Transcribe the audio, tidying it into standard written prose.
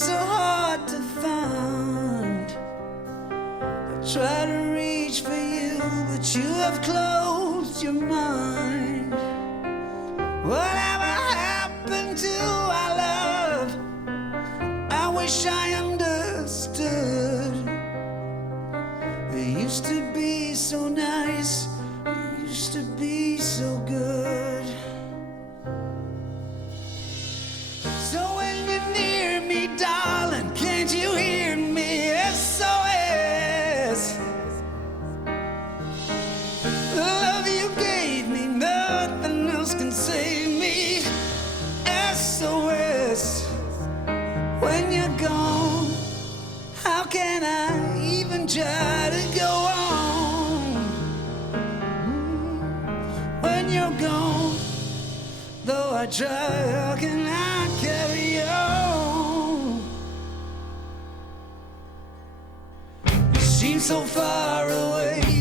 seems so hard to find. I try to reach for you, but you have closed your mind. Whatever happened to our love? I wish I understood. It used to be so nice, it used to be so good. So when you're near me, darling, can't you hear me? SOS. The love you gave me, nothing else can save me. SOS. When you're gone, how can I even try to go on? When you're gone, though I try, how can I carry on? You seem so far away.